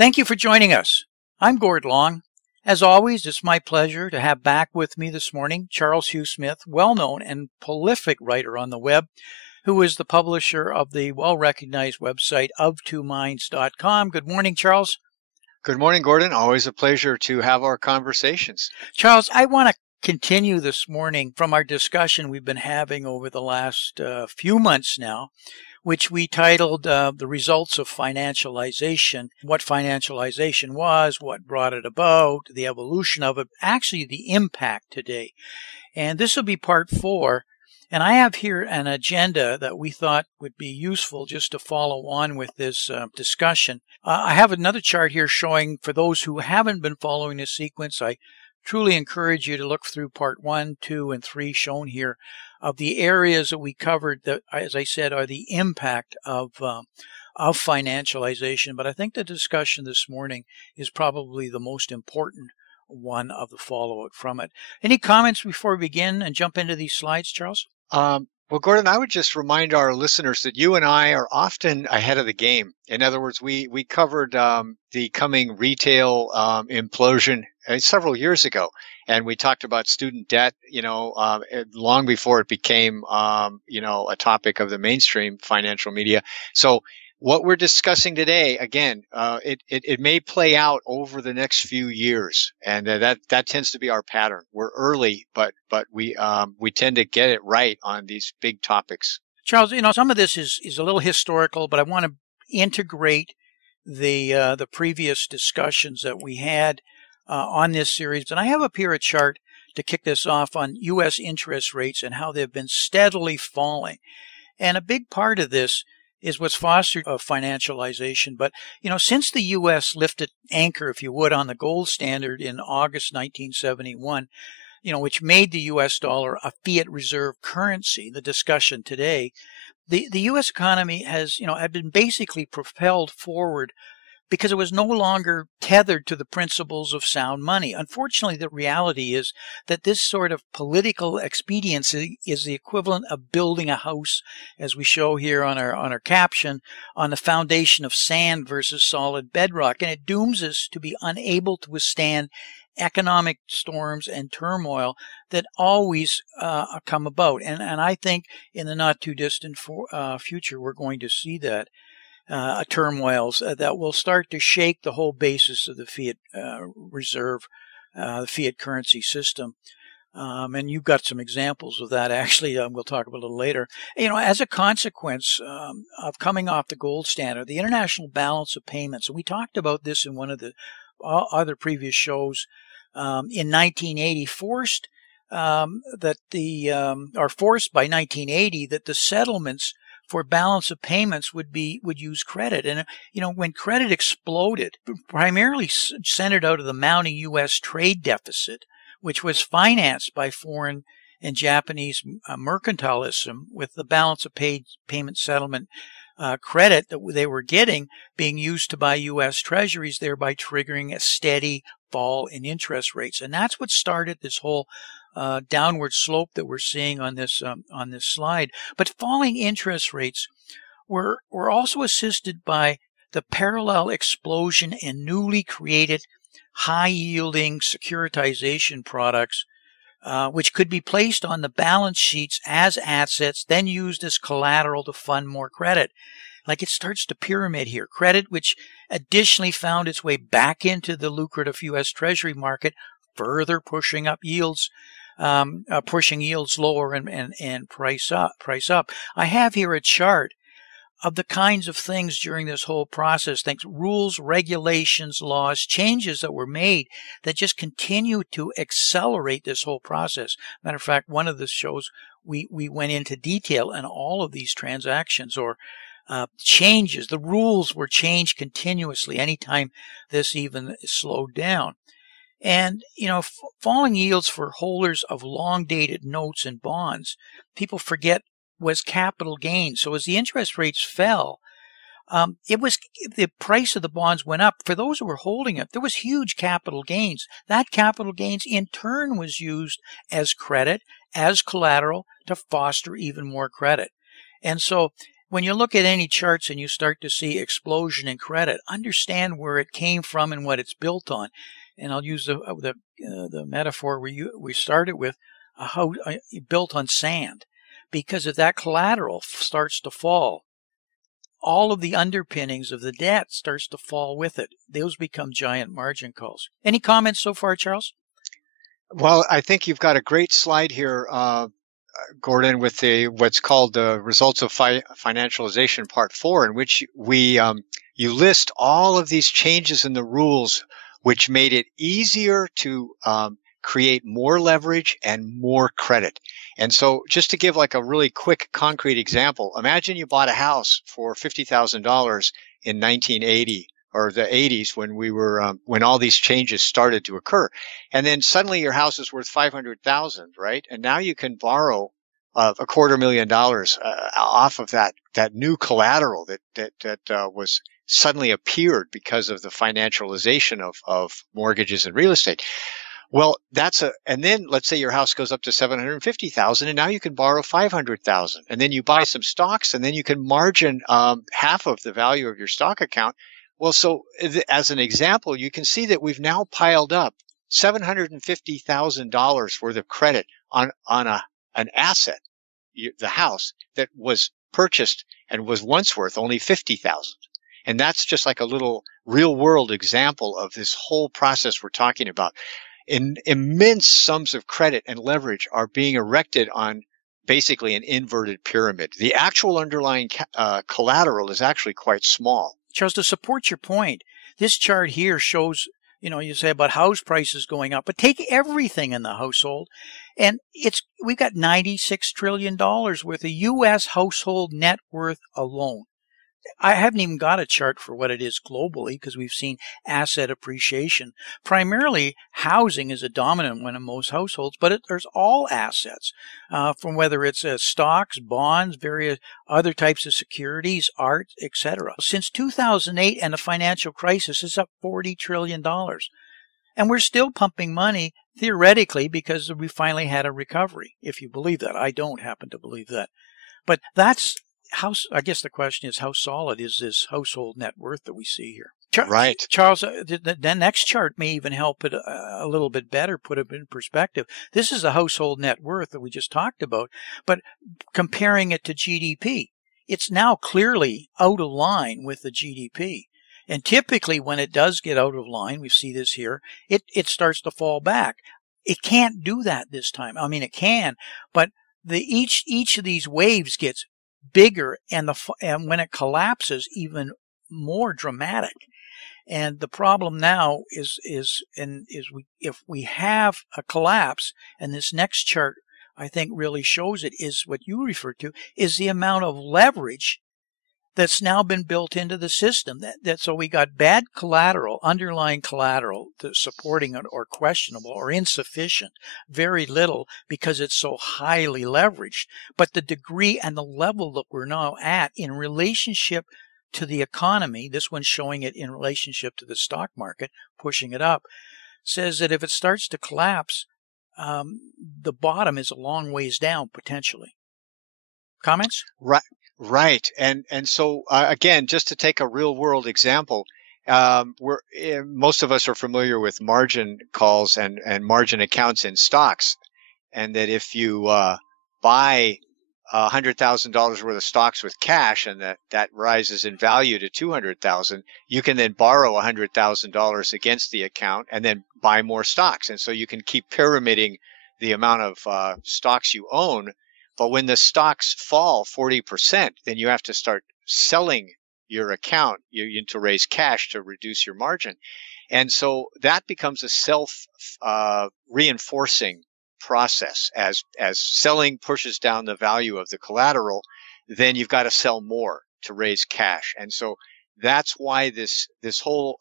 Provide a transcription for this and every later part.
Thank you for joining us. I'm Gord Long. As always, it's my pleasure to have back with me this morning Charles Hugh Smith, well-known and prolific writer on the web, who is the publisher of the well-recognized website of2minds.com. Good morning, Charles. Good morning, Gordon. Always a pleasure to have our conversations. Charles, I want to continue this morning from our discussion we've been having over the last few months now, which we titled The Results of Financialization, what financialization was, what brought it about, the evolution of it, actually the impact today. And this will be part 4. And I have here an agenda that we thought would be useful just to follow on with this discussion. I have another chart here showing, for those who haven't been following this sequence, I truly encourage you to look through part 1, 2, and 3 shown here of the areas that we covered that, as I said, are the impact of financialization. But I think the discussion this morning is probably the most important one of the fallout from it. Any comments before we begin and jump into these slides, Charles? Well, Gordon, I would just remind our listeners that you and I are often ahead of the game. In other words, we covered the coming retail implosion several years ago, and we talked about student debt, long before it became, a topic of the mainstream financial media. So what we're discussing today, again, it may play out over the next few years, and that tends to be our pattern. We're early, but we tend to get it right on these big topics. Charles, some of this is a little historical, but I want to integrate the previous discussions that we had on this series, and I have up here a chart to kick this off on U.S. interest rates and how they've been steadily falling, and a big part of this is what's fostered financialization. But, since the U.S. lifted anchor, if you would, on the gold standard in August 1971, which made the U.S. dollar a fiat reserve currency, the discussion today, the U.S. economy had been basically propelled forward because it was no longer tethered to the principles of sound money. Unfortunately, the reality is that this sort of political expediency is the equivalent of building a house, as we show here on our caption, on the foundation of sand versus solid bedrock, and it dooms us to be unable to withstand economic storms and turmoil that always come about. And I think in the not too distant future, we're going to see that. Turmoils that will start to shake the whole basis of the fiat reserve, the fiat currency system. And you've got some examples of that, actually, we'll talk about a little later. As a consequence of coming off the gold standard, the international balance of payments, and we talked about this in one of the other previous shows, in 1980, forced by 1980 that the settlements for balance of payments would use credit. And, when credit exploded, primarily centered out of the mounting U.S. trade deficit, which was financed by foreign and Japanese mercantilism, with the balance of payment settlement credit that they were getting being used to buy U.S. treasuries, thereby triggering a steady fall in interest rates. And that's what started this whole downward slope that we're seeing on this slide. But falling interest rates were also assisted by the parallel explosion in newly created high-yielding securitization products, which could be placed on the balance sheets as assets, then used as collateral to fund more credit. Like, it starts to pyramid here. Credit, which additionally found its way back into the lucrative U.S. Treasury market, further pushing up yields, pushing yields lower and price up. I have here a chart of the kinds of things during this whole process, rules, regulations, laws, changes that were made that just continue to accelerate this whole process. Matter of fact, one of the shows we went into detail on all of these transactions or changes. The rules were changed continuously anytime this even slowed down. And, falling yields for holders of long-dated notes and bonds, people forget, was capital gain. So as the interest rates fell, the price of the bonds went up. For those who were holding it, there was huge capital gains. That capital gains in turn was used as credit, as collateral, to foster even more credit. And so when you look at any charts and you start to see explosion in credit, understand where it came from and what it's built on. And I'll use the metaphor we started with, a house built on sand, because if that collateral starts to fall, all of the underpinnings of the debt starts to fall with it. Those become giant margin calls. Any comments so far, Charles? Well, I think you've got a great slide here, Gordon, with the what's called the results of financialization part 4, in which you list all of these changes in the rules, which made it easier to create more leverage and more credit. And so, just to give like a really quick, concrete example, imagine you bought a house for $50,000 in 1980 or the 80s, when we were when all these changes started to occur, and then suddenly your house is worth 500,000, right? And now you can borrow $250,000 off of that new collateral that was suddenly appeared because of the financialization of mortgages and real estate. Well, and then let's say your house goes up to 750,000, and now you can borrow 500,000, and then you buy some stocks, and then you can margin half of the value of your stock account. Well, so as an example, you can see that we've now piled up $750,000 worth of credit on an asset, the house, that was purchased and was once worth only 50,000. And that's just like a little real world example of this whole process we're talking about. Immense sums of credit and leverage are being erected on basically an inverted pyramid. The actual underlying collateral is actually quite small. Charles, to support your point, this chart here shows, you say about house prices going up, but take everything in the household, and we've got $96 trillion worth of U.S. household net worth alone. I haven't even got a chart for what it is globally, because we've seen asset appreciation. Primarily, housing is a dominant one in most households, but there's all assets, from whether it's stocks, bonds, various other types of securities, art, etc. Since 2008 and the financial crisis, it's up $40 trillion. And we're still pumping money, theoretically, because we finally had a recovery, if you believe that. I don't happen to believe that. But I guess the question is, how solid is this household net worth that we see here? Right. Charles, the next chart may even help it a little bit better, put it in perspective. This is the household net worth that we just talked about, but comparing it to GDP, it's now clearly out of line with the GDP. And typically when it does get out of line, we see this here, it starts to fall back. It can't do that this time. I mean, it can, but each of these waves gets bigger, and when it collapses, even more dramatic. And the problem now is if we have a collapse, and this next chart I think really shows it, is what you referred to, is the amount of leverage that's now been built into the system. So we got bad collateral, underlying collateral that's supporting it, or questionable or insufficient, very little, because it's so highly leveraged. But the degree and the level that we're now at in relationship to the economy, this one's showing it in relationship to the stock market, pushing it up, says that if it starts to collapse, the bottom is a long ways down, potentially. Comments? Right. And so again, just to take a real world example, most of us are familiar with margin calls and margin accounts in stocks, and that if you buy $100,000 worth of stocks with cash, and that rises in value to $200,000, you can then borrow $100,000 against the account and then buy more stocks. And so you can keep pyramiding the amount of stocks you own. But when the stocks fall 40%, then you have to start selling your account to raise cash to reduce your margin. And so that becomes a self-reinforcing process. As selling pushes down the value of the collateral, then you've got to sell more to raise cash. And so that's why this whole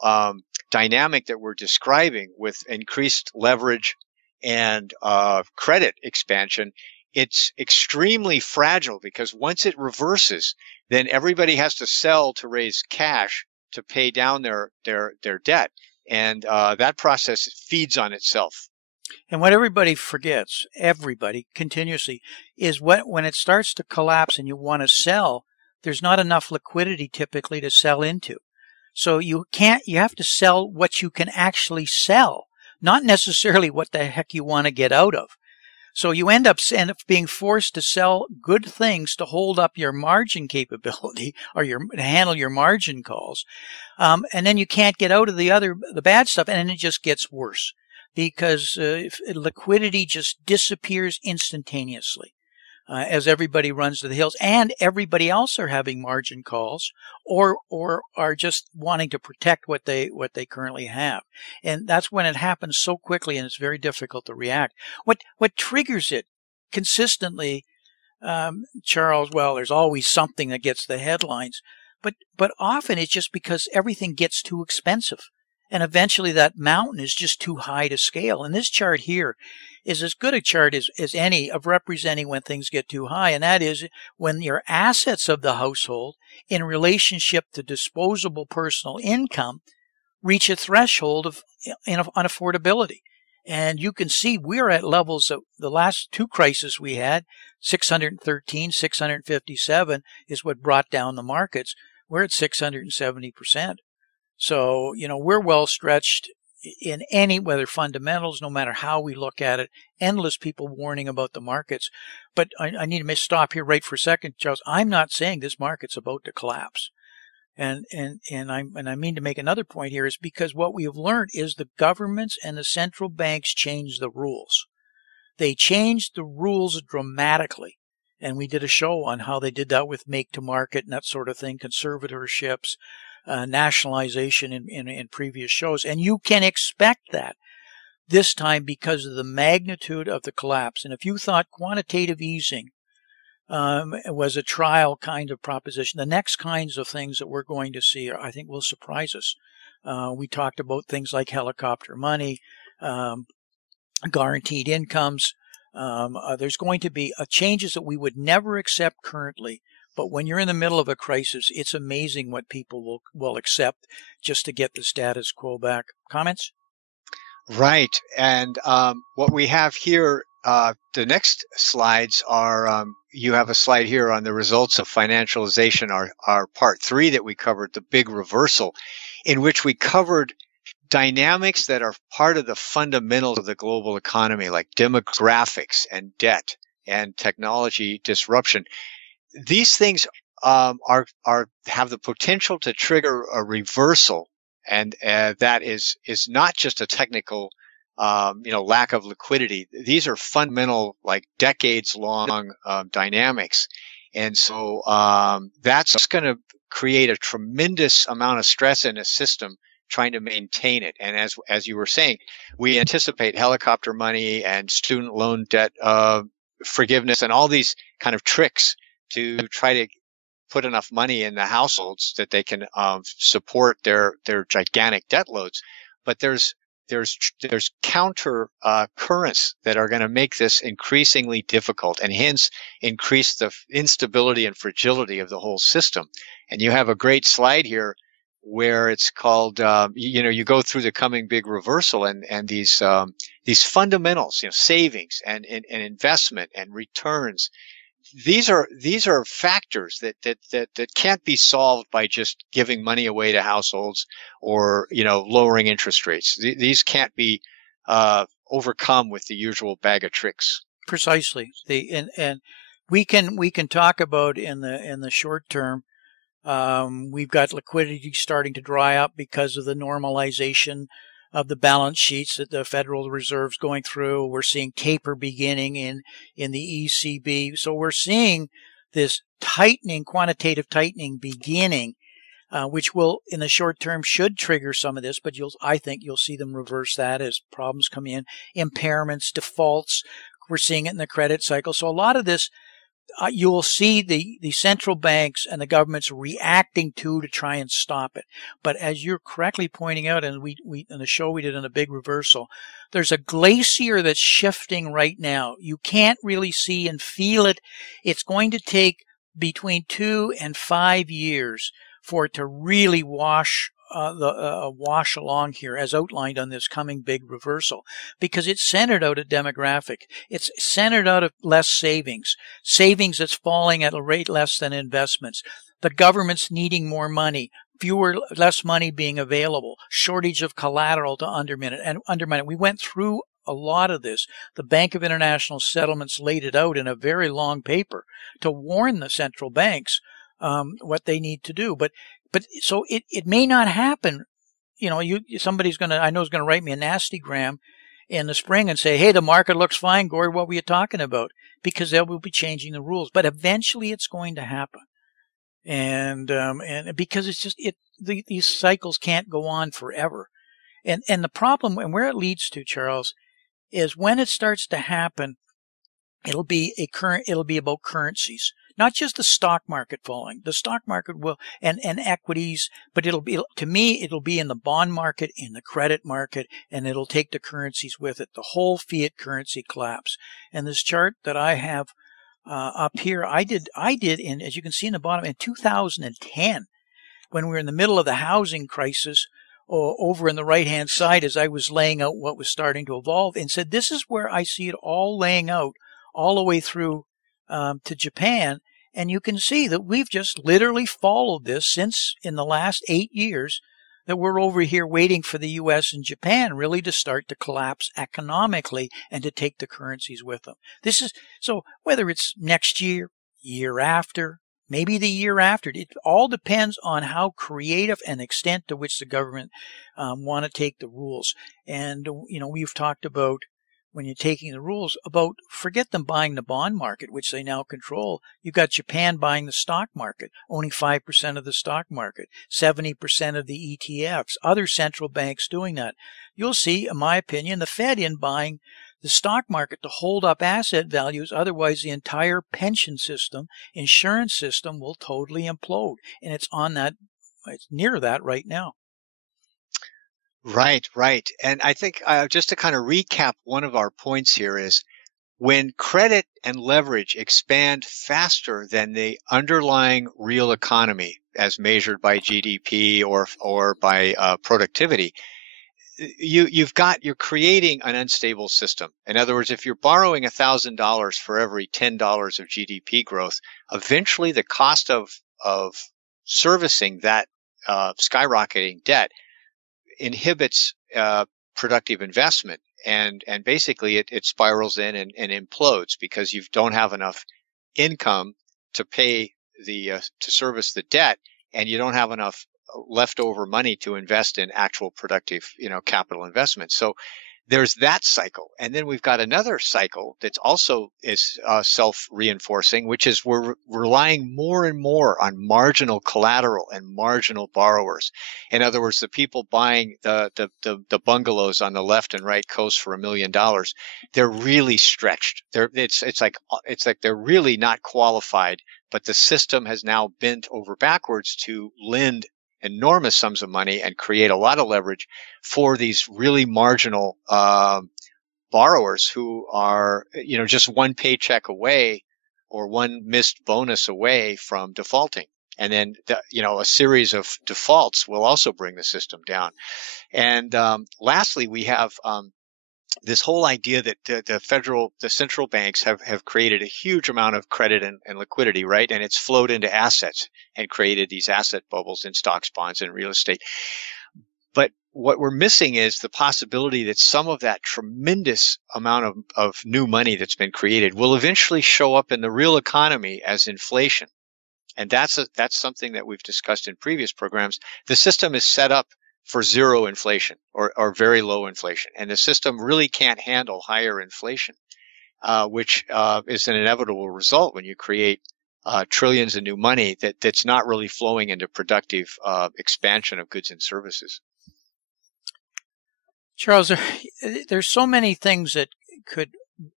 dynamic that we're describing with increased leverage and credit expansion, it's extremely fragile, because once it reverses, then everybody has to sell to raise cash to pay down their debt. And that process feeds on itself. And what everybody forgets, everybody continuously, is when it starts to collapse and you want to sell, there's not enough liquidity typically to sell into. So you have to sell what you can actually sell, not necessarily what the heck you want to get out of. So you end up being forced to sell good things to hold up your margin capability or to handle your margin calls. And then you can't get out of the bad stuff, and then it just gets worse because liquidity just disappears instantaneously. As everybody runs to the hills, and everybody else are having margin calls or are just wanting to protect what they currently have. And that's when it happens so quickly, and it's very difficult to react. What triggers it consistently, Charles, well, there's always something that gets the headlines, but often it's just because everything gets too expensive. And eventually that mountain is just too high to scale. And this chart here is as good a chart as any of representing when things get too high. And that is when your assets of the household in relationship to disposable personal income reach a threshold of unaffordability. And you can see we're at levels of the last two crises we had, 613, 657 is what brought down the markets. We're at 670%. So, we're well stretched in whether fundamentals, no matter how we look at it, endless people warning about the markets. But I need to stop here right for a second, Charles. I'm not saying this market's about to collapse. And I mean to make another point here is because what we have learned is the governments and the central banks changed the rules. They changed the rules dramatically. And we did a show on how they did that with make to market and that sort of thing, conservatorships, nationalization in previous shows. And you can expect that this time because of the magnitude of the collapse. And if you thought quantitative easing was a trial kind of proposition, the next kinds of things that we're going to see, I think, will surprise us. We talked about things like helicopter money, guaranteed incomes. There's going to be changes that we would never accept currently. But when you're in the middle of a crisis, it's amazing what people will accept just to get the status quo back. Comments? Right. And what we have here, the next slides are, you have a slide here on the results of financialization, our part 3 that we covered, the big reversal, in which we covered dynamics that are part of the fundamentals of the global economy, like demographics and debt and technology disruption. These things have the potential to trigger a reversal, and that is not just a technical, lack of liquidity. These are fundamental, like decades-long dynamics, and so that's going to create a tremendous amount of stress in a system trying to maintain it. And as you were saying, we anticipate helicopter money and student loan debt forgiveness and all these kind of tricks to try to put enough money in the households that they can support their gigantic debt loads. But there's counter currents that are going to make this increasingly difficult, and hence increase the instability and fragility of the whole system. And you have a great slide here where it's called, you go through the coming big reversal, and these fundamentals, savings and investment and returns. These are factors that can't be solved by just giving money away to households or lowering interest rates. These can't be overcome with the usual bag of tricks. Precisely. And we can talk about in the short term. We've got liquidity starting to dry up because of the normalization of the balance sheets that the Federal Reserve's going through. We're seeing taper beginning in the ECB. So we're seeing this quantitative tightening beginning, which will, in the short term, should trigger some of this, but I think you'll see them reverse that as problems come in. Impairments, defaults, we're seeing it in the credit cycle. So a lot of this, you will see the central banks and the governments reacting to try and stop it. But as you're correctly pointing out, and we in the show we did on a big reversal, there's a glacier that's shifting right now. You can't really see and feel it. It's going to take between 2 and 5 years for it to really wash wash along here as outlined on this coming big reversal, because it's centered out of demographic. It's centered out of less savings that's falling at a rate less than investments. The government's needing more money, less money being available, shortage of collateral to undermine it. We went through a lot of this. The Bank of International Settlements laid it out in a very long paper to warn the central banks what they need to do. But so it may not happen. Somebody's going to, I know, is going to write me a nastygram in the spring and say, hey, the market looks fine, Gord, what were you talking about? Because they will be changing the rules. But eventually it's going to happen. And because it's just, these cycles can't go on forever. And the problem, and where it leads to, Charles, is when it starts to happen, it'll be about currencies, not just the stock market falling. The stock market will, and equities, but it'll be in the bond market, in the credit market, and it'll take the currencies with it. The whole fiat currency collapse. And this chart that I have up here, I did in, as you can see in the bottom, in 2010, when we were in the middle of the housing crisis. Over in the right-hand side, as I was laying out what was starting to evolve, and said, this is where I see it all laying out all the way through to Japan. And you can see that we've just literally followed this since in the last 8 years, that we're over here waiting for the U.S. and Japan really to start to collapse economically and to take the currencies with them. So whether it's next year, year after, maybe the year after, it all depends on how creative and extent to which the government want to take the rules. And, we've talked about, when you're taking the rules, about forget them buying the bond market, which they now control. You've got Japan buying the stock market, only 5% of the stock market, 70% of the ETFs, other central banks doing that. You'll see, in my opinion, the Fed in buying the stock market to hold up asset values. Otherwise, the entire pension system, insurance system will totally implode. And it's near that right now. Right. And I think just to kind of recap, one of our points here is when credit and leverage expand faster than the underlying real economy as measured by GDP or by productivity, you're creating an unstable system. In other words, if you're borrowing $1,000 for every $10 of GDP growth, eventually the cost of servicing that skyrocketing debt inhibits productive investment, and basically it spirals in and implodes because you don't have enough income to pay to service the debt, and you don't have enough leftover money to invest in actual productive, capital investment. So there's that cycle. And then we've got another cycle that's also is self-reinforcing, which is we're relying more and more on marginal collateral and marginal borrowers. In other words, the people buying the bungalows on the left and right coast for $1 million, they're really stretched. It's like they're really not qualified, but the system has now bent over backwards to lend enormous sums of money and create a lot of leverage for these really marginal borrowers who are, just one paycheck away or one missed bonus away from defaulting. And then, a series of defaults will also bring the system down. And lastly, we have this whole idea that the central banks have created a huge amount of credit and liquidity, right? And it's flowed into assets and created these asset bubbles in stocks, bonds, and real estate. But what we're missing is the possibility that some of that tremendous amount of new money that's been created will eventually show up in the real economy as inflation. And that's something that we've discussed in previous programs. The system is set up for zero inflation or very low inflation. And the system really can't handle higher inflation, which is an inevitable result when you create trillions of new money that's not really flowing into productive expansion of goods and services. Charles, there's so many things that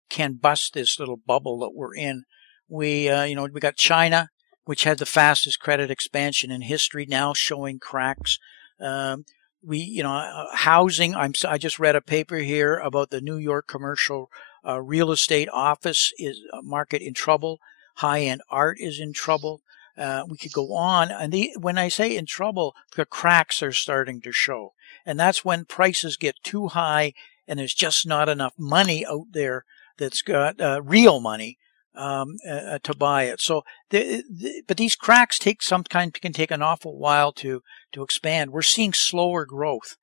can bust this little bubble that we're in. We got China, which had the fastest credit expansion in history, now showing cracks. Housing. I just read a paper here about the New York commercial real estate office market in trouble. High-end art is in trouble. We could go on. And when I say in trouble, the cracks are starting to show. And that's when prices get too high and there's just not enough money out there that's got real money to buy it. So, but these cracks can take an awful while to expand. We're seeing slower growth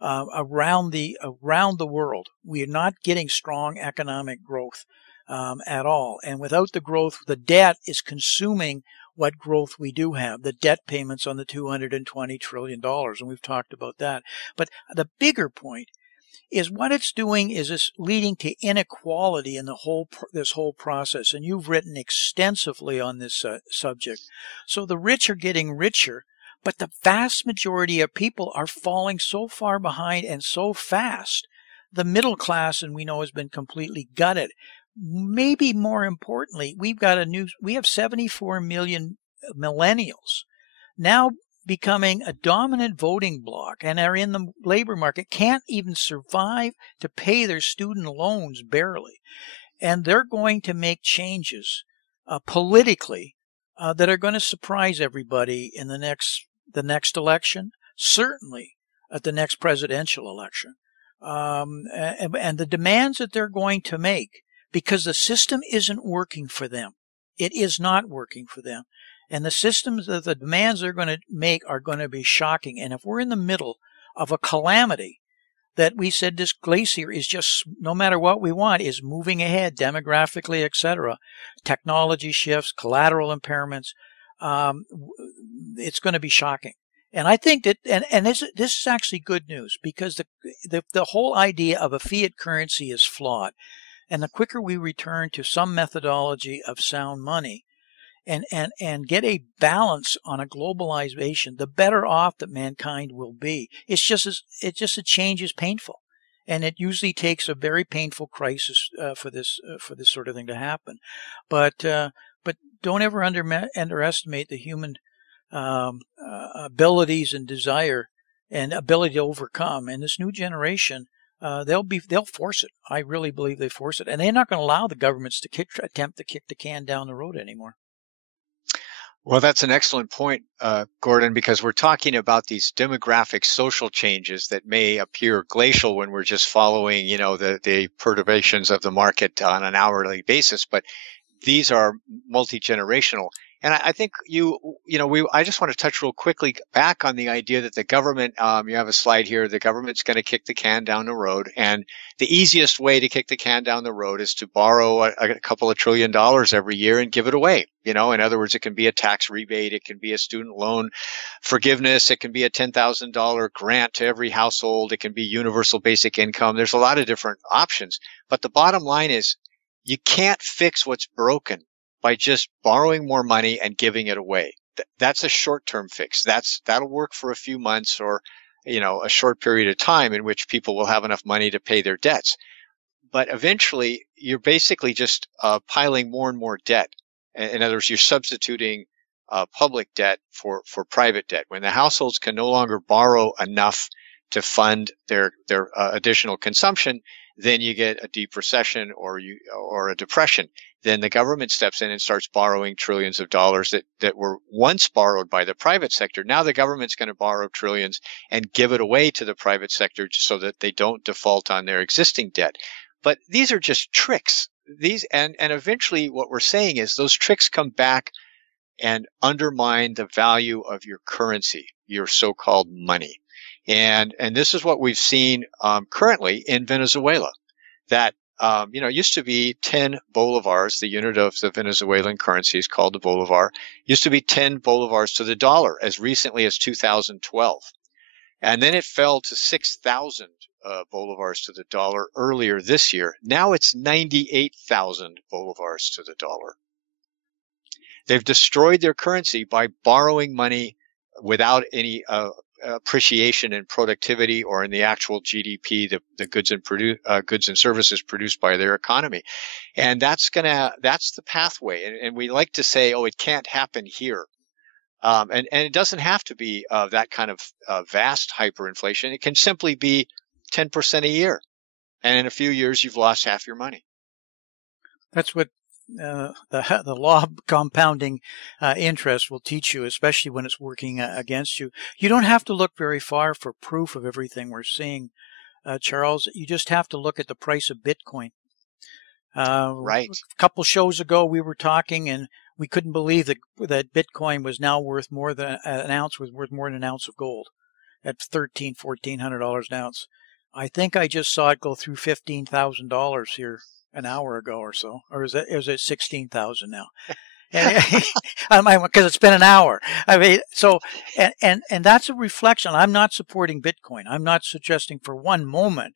around the world. We are not getting strong economic growth at all. And without the growth, the debt is consuming what growth we do have. The debt payments on the $220 trillion, and we've talked about that. But the bigger point is what it's doing is it's leading to inequality in this whole process. And you've written extensively on this subject. So the rich are getting richer, but the vast majority of people are falling so far behind and so fast. The middle class, and we know, has been completely gutted. Maybe more importantly, we have 74 million millennials now becoming a dominant voting bloc and are in the labor market, can't even survive to pay their student loans barely. And they're going to make changes politically that are going to surprise everybody in the next election, certainly at the next presidential election. And the demands that they're going to make, because the system isn't working for them. It is not working for them. And the demands they're going to make are going to be shocking. And if we're in the middle of a calamity that we said this glacier is just, no matter what we want, is moving ahead demographically, etc., technology shifts, collateral impairments, it's going to be shocking. And I think that, and this is actually good news, because the whole idea of a fiat currency is flawed. And the quicker we return to some methodology of sound money, and get a balance on a globalization, the better off that mankind will be. It's just a change is painful, and it usually takes a very painful crisis for this sort of thing to happen. But don't ever underestimate the human abilities and desire and ability to overcome. And this new generation, they'll force it. I really believe they force it, and they're not going to allow the governments to attempt to kick the can down the road anymore. Well, that's an excellent point, Gordon, because we're talking about these demographic social changes that may appear glacial when we're just following, the perturbations of the market on an hourly basis, but these are multi-generational. And I think I just want to touch real quickly back on the idea that the government, you have a slide here, the government's going to kick the can down the road. And the easiest way to kick the can down the road is to borrow a couple of $1 trillion every year and give it away. In other words, it can be a tax rebate. It can be a student loan forgiveness. It can be a $10,000 grant to every household. It can be universal basic income. There's a lot of different options. But the bottom line is you can't fix what's broken by just borrowing more money and giving it away. That's a short-term fix. That'll work for a few months or, a short period of time in which people will have enough money to pay their debts. But eventually, you're basically just piling more and more debt. In other words, you're substituting public debt for private debt. When the households can no longer borrow enough to fund their additional consumption, then you get a deep recession or a depression. Then the government steps in and starts borrowing trillions of dollars that were once borrowed by the private sector. Now the government's going to borrow trillions and give it away to the private sector so that they don't default on their existing debt. But these are just tricks. And eventually what we're saying is those tricks come back and undermine the value of your currency, your so-called money. And this is what we've seen currently in Venezuela, that it used to be 10 bolivars. The unit of the Venezuelan currency is called the bolivar. Used to be 10 bolivars to the dollar as recently as 2012. And then it fell to 6,000 bolivars to the dollar earlier this year. Now it's 98,000 bolivars to the dollar. They've destroyed their currency by borrowing money without any appreciation in productivity or in the actual GDP, the goods and services produced by their economy. And that's the pathway. And we like to say, oh, it can't happen here. And it doesn't have to be that kind of vast hyperinflation. It can simply be 10% a year. And in a few years, you've lost half your money. That's what the law of compounding interest will teach you, especially when it's working against you. You don't have to look very far for proof of everything we're seeing, Charles. You just have to look at the price of Bitcoin. Right. A couple shows ago, we were talking, and we couldn't believe that Bitcoin was now worth more than an ounce of gold at $1,400 an ounce. I think I just saw it go through $15,000 here an hour ago or so, or is it 16,000 now? Because it's been an hour. I mean, so and that's a reflection. I'm not supporting Bitcoin. I'm not suggesting for one moment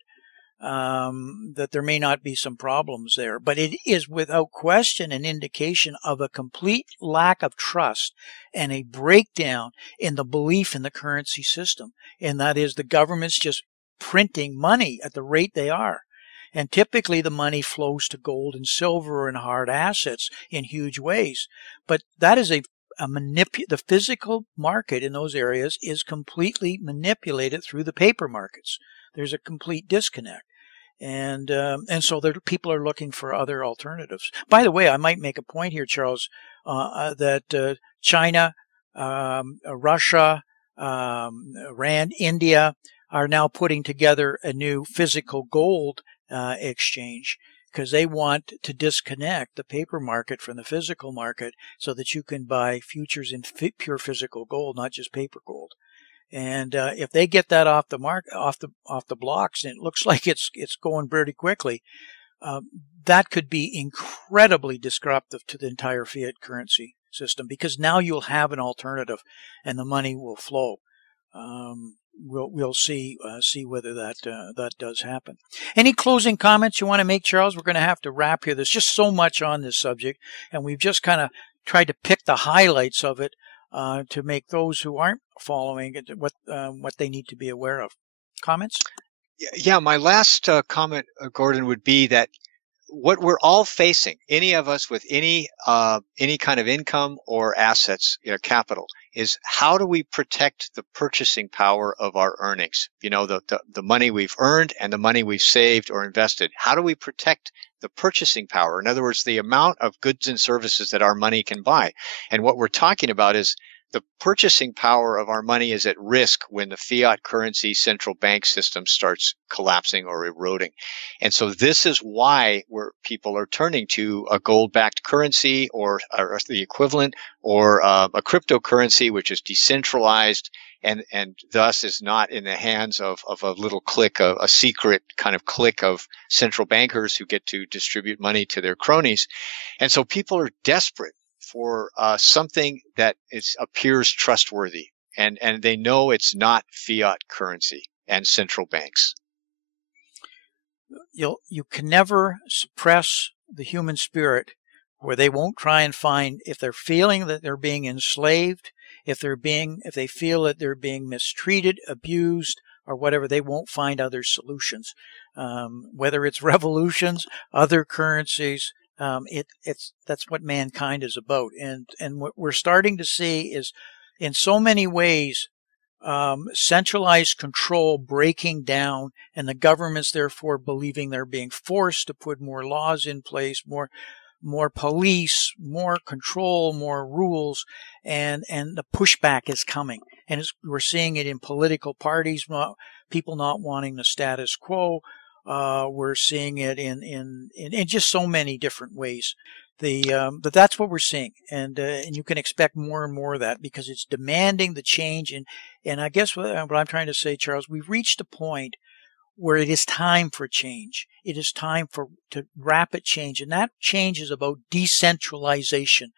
that there may not be some problems there, but it is without question an indication of a complete lack of trust and a breakdown in the belief in the currency system. And that is the government's just printing money at the rate they are. And typically the money flows to gold and silver and hard assets in huge ways. But that is the physical market in those areas is completely manipulated through the paper markets. There's a complete disconnect. And so people are looking for other alternatives. By the way, I might make a point here, Charles, that China, Russia, Iran, India are now putting together a new physical gold exchange because they want to disconnect the paper market from the physical market so that you can buy futures in pure physical gold, not just paper gold. And if they get that off the blocks, and it looks like it's going pretty quickly, that could be incredibly disruptive to the entire fiat currency system, because now you'll have an alternative, and the money will flow. We'll see whether that does happen. Any closing comments you want to make, Charles? We're going to have to wrap here. There's just so much on this subject, and we've just kind of tried to pick the highlights of it. To make those who aren't following it what they need to be aware of. Comments? Yeah, my last comment, Gordon, would be that what we're all facing, any of us with any kind of income or assets, capital, is how do we protect the purchasing power of our earnings? The money we've earned and the money we've saved or invested. How do we protect the purchasing power? In other words, the amount of goods and services that our money can buy. And what we're talking about is the purchasing power of our money is at risk when the fiat currency central bank system starts collapsing or eroding. And so this is why people are turning to a gold-backed currency or the equivalent, or a cryptocurrency which is decentralized and thus is not in the hands of a little clique, a secret kind of clique of central bankers who get to distribute money to their cronies. And so people are desperate for something that appears trustworthy, and they know it's not fiat currency and central banks. You can never suppress the human spirit where they won't try and find, if they're feeling that they're being enslaved, if they feel that they're being mistreated, abused, or whatever, they won't find other solutions. Whether it's revolutions, other currencies, that's what mankind is about. And what we're starting to see is, in so many ways, centralized control breaking down, and the governments therefore believing they're being forced to put more laws in place, more police, more control, more rules, and the pushback is coming. And we're seeing it in political parties, people not wanting the status quo. We're seeing it in just so many different ways. But that's what we're seeing, and you can expect more and more of that, because it's demanding the change. And I guess what I'm trying to say, Charles, we've reached a point where it is time for change. It is time to rapid change, and that change is about decentralization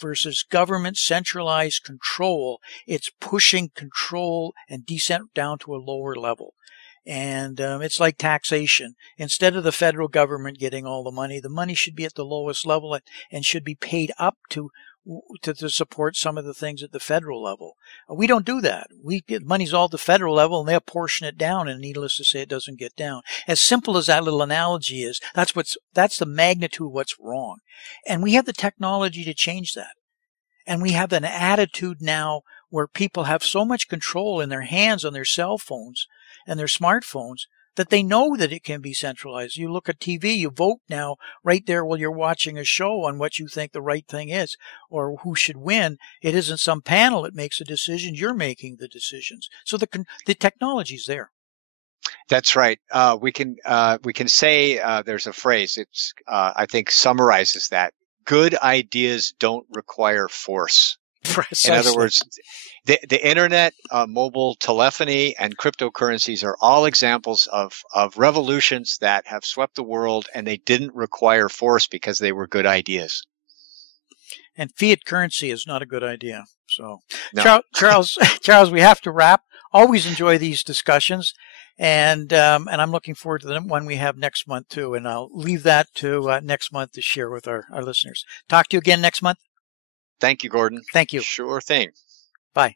versus government centralized control. It's pushing control and descent down to a lower level. And it's like taxation. Instead of the federal government getting all the money should be at the lowest level and should be paid up to support some of the things at the federal level. We don't do that. Money's all at the federal level, and they apportion it down, and needless to say, it doesn't get down. As simple as that little analogy is, that's the magnitude of what's wrong. And we have the technology to change that. And we have an attitude now where people have so much control in their hands on their cell phones and their smartphones that they know that it can be centralized. You look at TV, you vote now right there while you're watching a show on what you think the right thing is or who should win. It isn't some panel that makes a decision. You're making the decisions. So the technology's there. That's right. We can say there's a phrase. It's I think summarizes that. Good ideas don't require force. Precisely. In other words, the internet, mobile telephony, and cryptocurrencies are all examples of revolutions that have swept the world, and they didn't require force because they were good ideas. And fiat currency is not a good idea. So, no. Charles, we have to wrap. Always enjoy these discussions, and I'm looking forward to the one we have next month too. And I'll leave that to next month to share with our listeners. Talk to you again next month. Thank you, Gordon. Thank you. Sure thing. Bye.